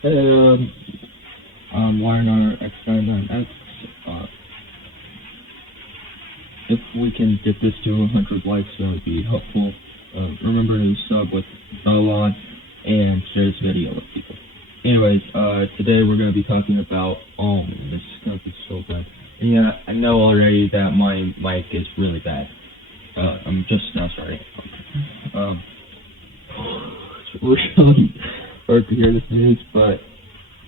Hey, I'm YNR if we can get this to 100 likes, that would be helpful. Remember to sub with bell on and share this video with people. Anyways, today we're going to be talking about, oh man, this is going to be so bad. And yeah, I know already that my mic is really bad. I'm just now starting. It's really hard to hear this news, but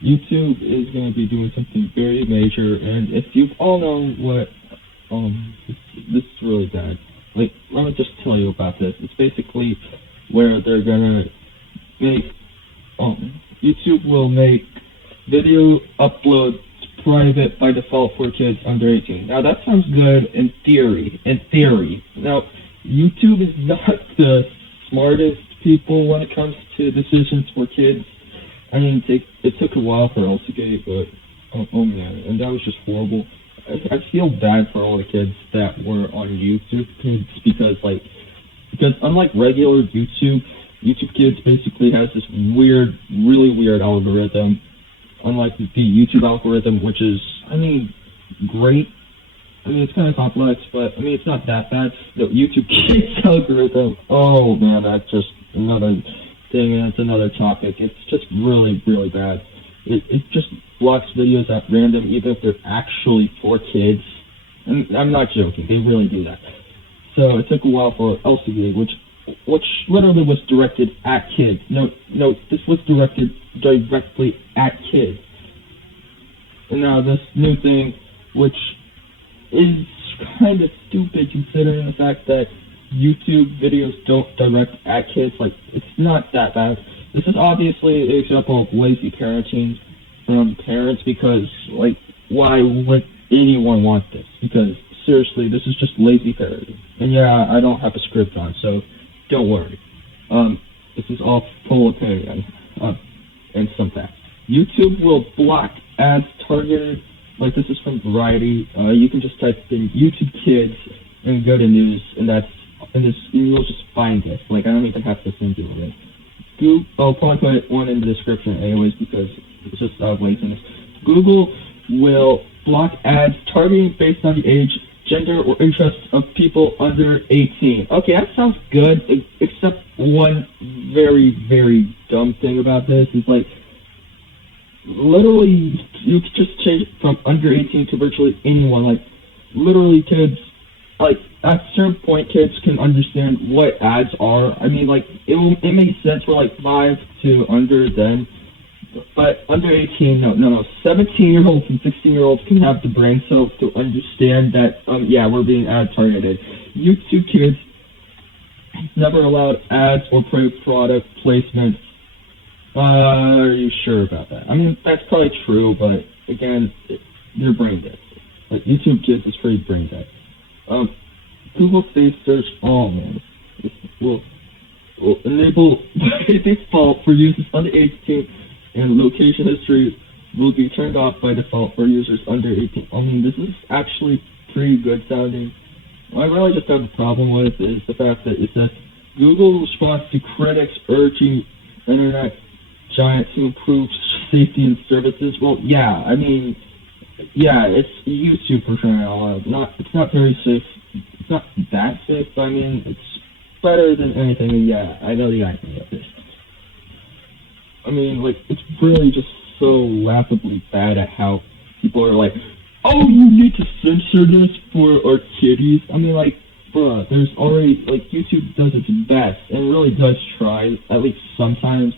YouTube is going to be doing something very major, and if you've all known what, this is really bad. Like, let me just tell you about this. It's basically where they're going to make, YouTube will make video uploads private by default for kids under 18. Now, that sounds good in theory. Now, YouTube is not the smartest people when it comes to decisions for kids. I mean, it took a while for Elsagate, but, oh man, and that was just horrible. I feel bad for all the kids that were on YouTube because unlike regular YouTube Kids basically has this weird, really weird algorithm, unlike the YouTube algorithm, which is, I mean, great. I mean, it's kind of complex, but, I mean, it's not that bad. The YouTube Kids algorithm, oh man, that's just another thing, and it's another topic. It's just really, really bad. It just blocks videos at random, even if they're actually for kids. And I'm not joking, they really do that. So it took a while for Elsagate, which literally was directed at kids. No, this was directed directly at kids. And now this new thing, which is kind of stupid considering the fact that YouTube videos don't direct at kids. Like, it's not that bad. This is obviously an example of lazy parenting from parents because, like, why would anyone want this? Because, seriously, this is just lazy parenting. And yeah, I don't have a script on, so don't worry. This is all full opinion and some facts. YouTube will block ads targeted, like this is from Variety. You can just type in YouTube Kids and go to news, and you'll just find this. Like, I don't even have to send you a link. I'll probably put one in the description anyways because it's just laziness. Google will block ads targeting based on the age, gender, or interests of people under 18. Okay, that sounds good, except one very, very dumb thing about this is, like, literally, you could just change it from under 18 to virtually anyone. Like, literally, kids, like, at a certain point, kids can understand what ads are. I mean, like, it makes sense for, like, 5 to under then, but under 18, no. 17-year-olds and 16-year-olds can have the brain cells to understand that, yeah, we're being ad targeted. YouTube Kids never allowed ads or product placements. Are you sure about that? I mean, that's probably true, but, again, they're brain dead. Like, YouTube Kids is pretty brain dead. Google Safe Search, oh man, will enable by default for users under 18, and location history will be turned off by default for users under 18. I mean, this is actually pretty good sounding. What I really just have a problem with is the fact that it says Google responds to critics urging internet giants to improve safety and services. Well, yeah, I mean, yeah, it's YouTube for crying out loud. It's not very safe. It's not that safe, but I mean, it's better than anything, and yeah, I know the idea of this. I mean, like, it's really just so laughably bad at how people are like, oh, you need to censor this for our kiddies. I mean, like, bruh, there's already, like, YouTube does its best, and really does try, at least sometimes.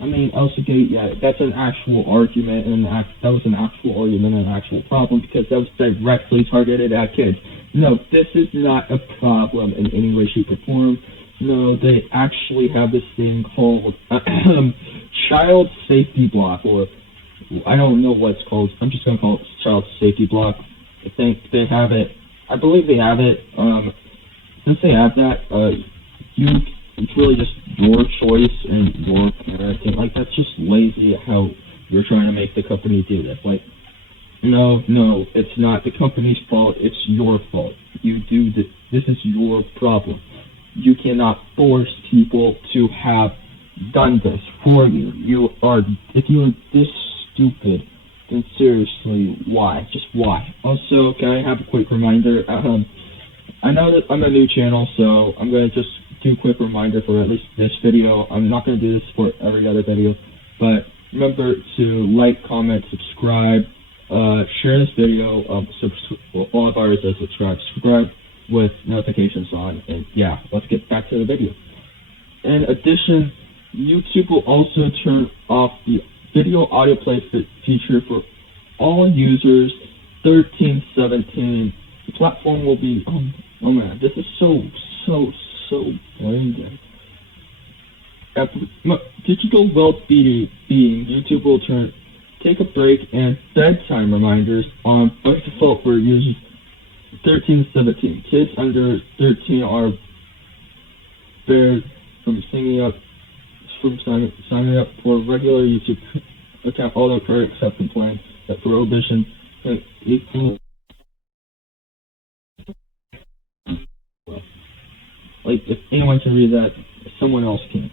I mean, Elsagate, yeah, that's an actual argument, and that was an actual argument and an actual problem, because that was directly targeted at kids. No, this is not a problem in any way, shape, or form. No, they actually have this thing called child safety block, or I don't know what it's called. I'm just going to call it child safety block. I think they have it. I believe they have it. Since they have that, it's really just your choice and your parenting. Like, that's just lazy how you're trying to make the company do this. Like, no, it's not the company's fault. It's your fault. You do this. This is your problem. You cannot force people to have done this for you. If you are this stupid, then seriously, why? Just why? Also, can I have a quick reminder? I know that I'm a new channel, so I'm going to just do a quick reminder for at least this video. I'm not going to do this for every other video, but remember to like, comment, subscribe, share this video. All of ours is subscribe with notifications on, and yeah, let's get back to the video. In addition, YouTube will also turn off the video audio play feature for all users 13-17. The platform will be, oh man, this is so brain dead. Digital well-being, YouTube will take a break and bedtime reminders on by default for users 13-17. Kids under 13 are barred from signing up for regular YouTube account, although current acceptance plan that prohibition equal. Like, if anyone can read that, someone else can.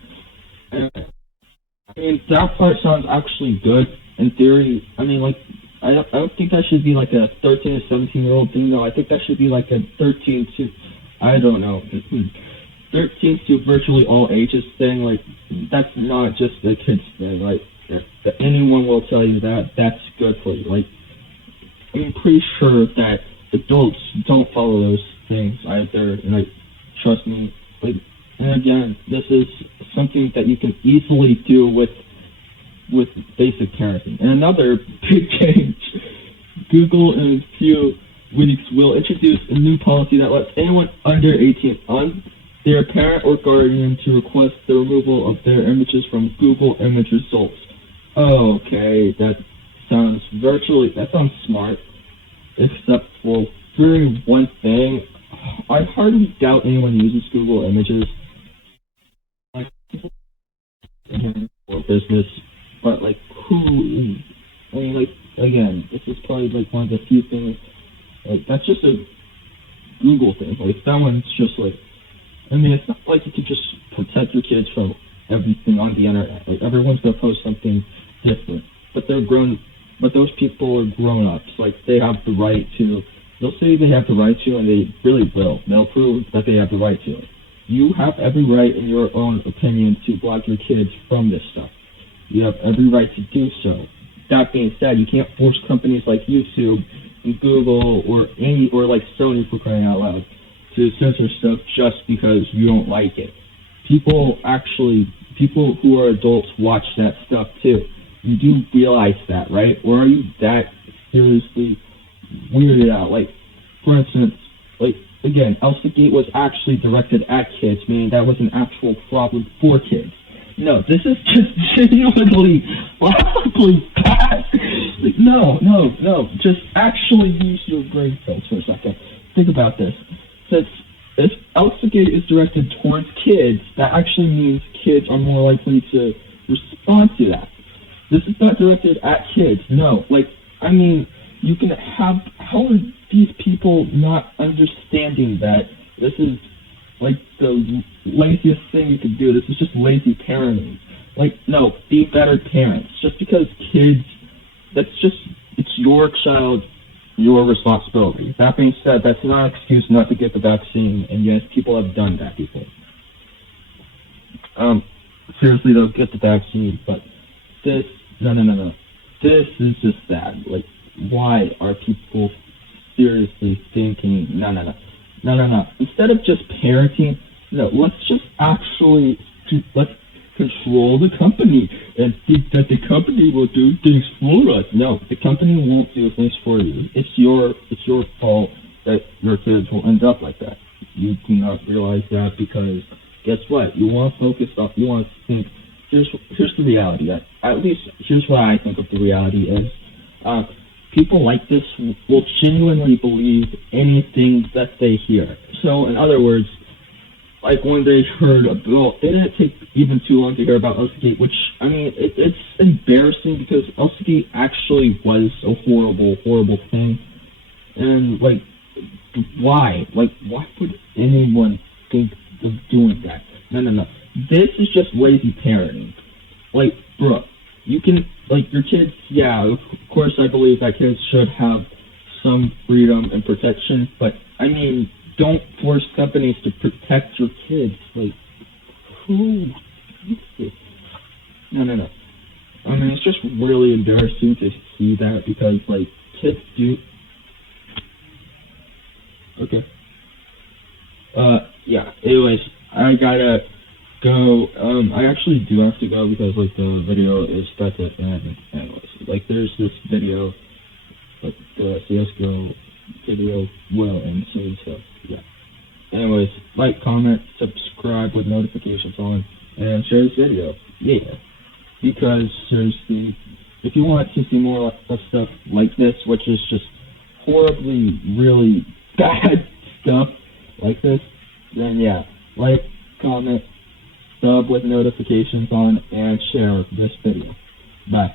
I mean, that part sounds actually good in theory. I mean, like, I don't think that should be like a 13 to 17-year-old thing. No, I think that should be like a 13 to, I don't know, 13 to virtually all ages thing. Like, that's not just a kid's thing. Like, anyone will tell you that that's good for you. Like, I'm pretty sure that adults don't follow those things either. And, like, trust me. Like, and again, this is something that you can easily do with basic parenting. And another big change, Google in a few weeks will introduce a new policy that lets anyone under 18 on their parent or guardian to request the removal of their images from Google image results. Okay, that sounds smart, except for very one thing. I hardly doubt anyone uses Google Images for business, but like, who? I mean, like, again, this is probably like one of the few things. Like, that's just a Google thing. Like, that one's just like, I mean, it's not like you could just protect your kids from everything on the internet. Like, everyone's gonna post something different, but they're grown. But those people are grown-ups. Like, they have the right to. They'll say they have the right to, and they really will. They'll prove that they have the right to it. You have every right, in your own opinion, to block your kids from this stuff. You have every right to do so. That being said, you can't force companies like YouTube and Google or like Sony, for crying out loud, to censor stuff just because you don't like it. People who are adults watch that stuff too. You do realize that, right? Or are you that seriously weirded out? Like, for instance, like, again, Elsagate was actually directed at kids, meaning that was an actual problem for kids. No, this is just genuinely, laughably bad. Like, no, just actually use your brain cells for a second. Think about this. Since if Elsagate is directed towards kids, that actually means kids are more likely to respond to that. This is not directed at kids, no. Like, I mean, you can have, how are these people not understanding that this is, like, the laziest thing you can do? This is just lazy parenting. Like, no, be better parents. Just because kids, it's your child, your responsibility. That being said, that's not an excuse not to get the vaccine, and yes, people have done that before. Seriously though, get the vaccine, but this, no. This is just sad. Like, why are people seriously thinking, no. Instead of just parenting, no, let's control the company and think that the company will do things for us. No, the company won't do things for you. It's your fault that your kids will end up like that. You do not realize that because guess what? You want to focus on, you want to think, here's the reality. At least here's what I think of the reality is. People like this will genuinely believe anything that they hear. So, in other words, like when they heard about, it didn't take even too long to hear about Elsagate, which, I mean, it's embarrassing because Elsagate actually was a horrible thing. And, like, why? Like, why would anyone think of doing that? No. this is just lazy parenting. Like, bro, you can, like, your kids, yeah, of course I believe that kids should have some freedom and protection, but, I mean, don't force companies to protect your kids. Like, who thinks this? No. I mean, it's just really embarrassing to see that because, like, kids do... Okay. Yeah, anyways, I gotta go. I actually do have to go because, like, the video is about to end. Anyways, like, there's this video, like, the CSGO video will end soon, so, yeah. Anyways, like, comment, subscribe with notifications on, and share this video. Yeah. Because, seriously, if you want to see more of stuff like this, which is just horribly, really bad stuff like this, then yeah, like, comment, sub with notifications on, and share this video. Bye.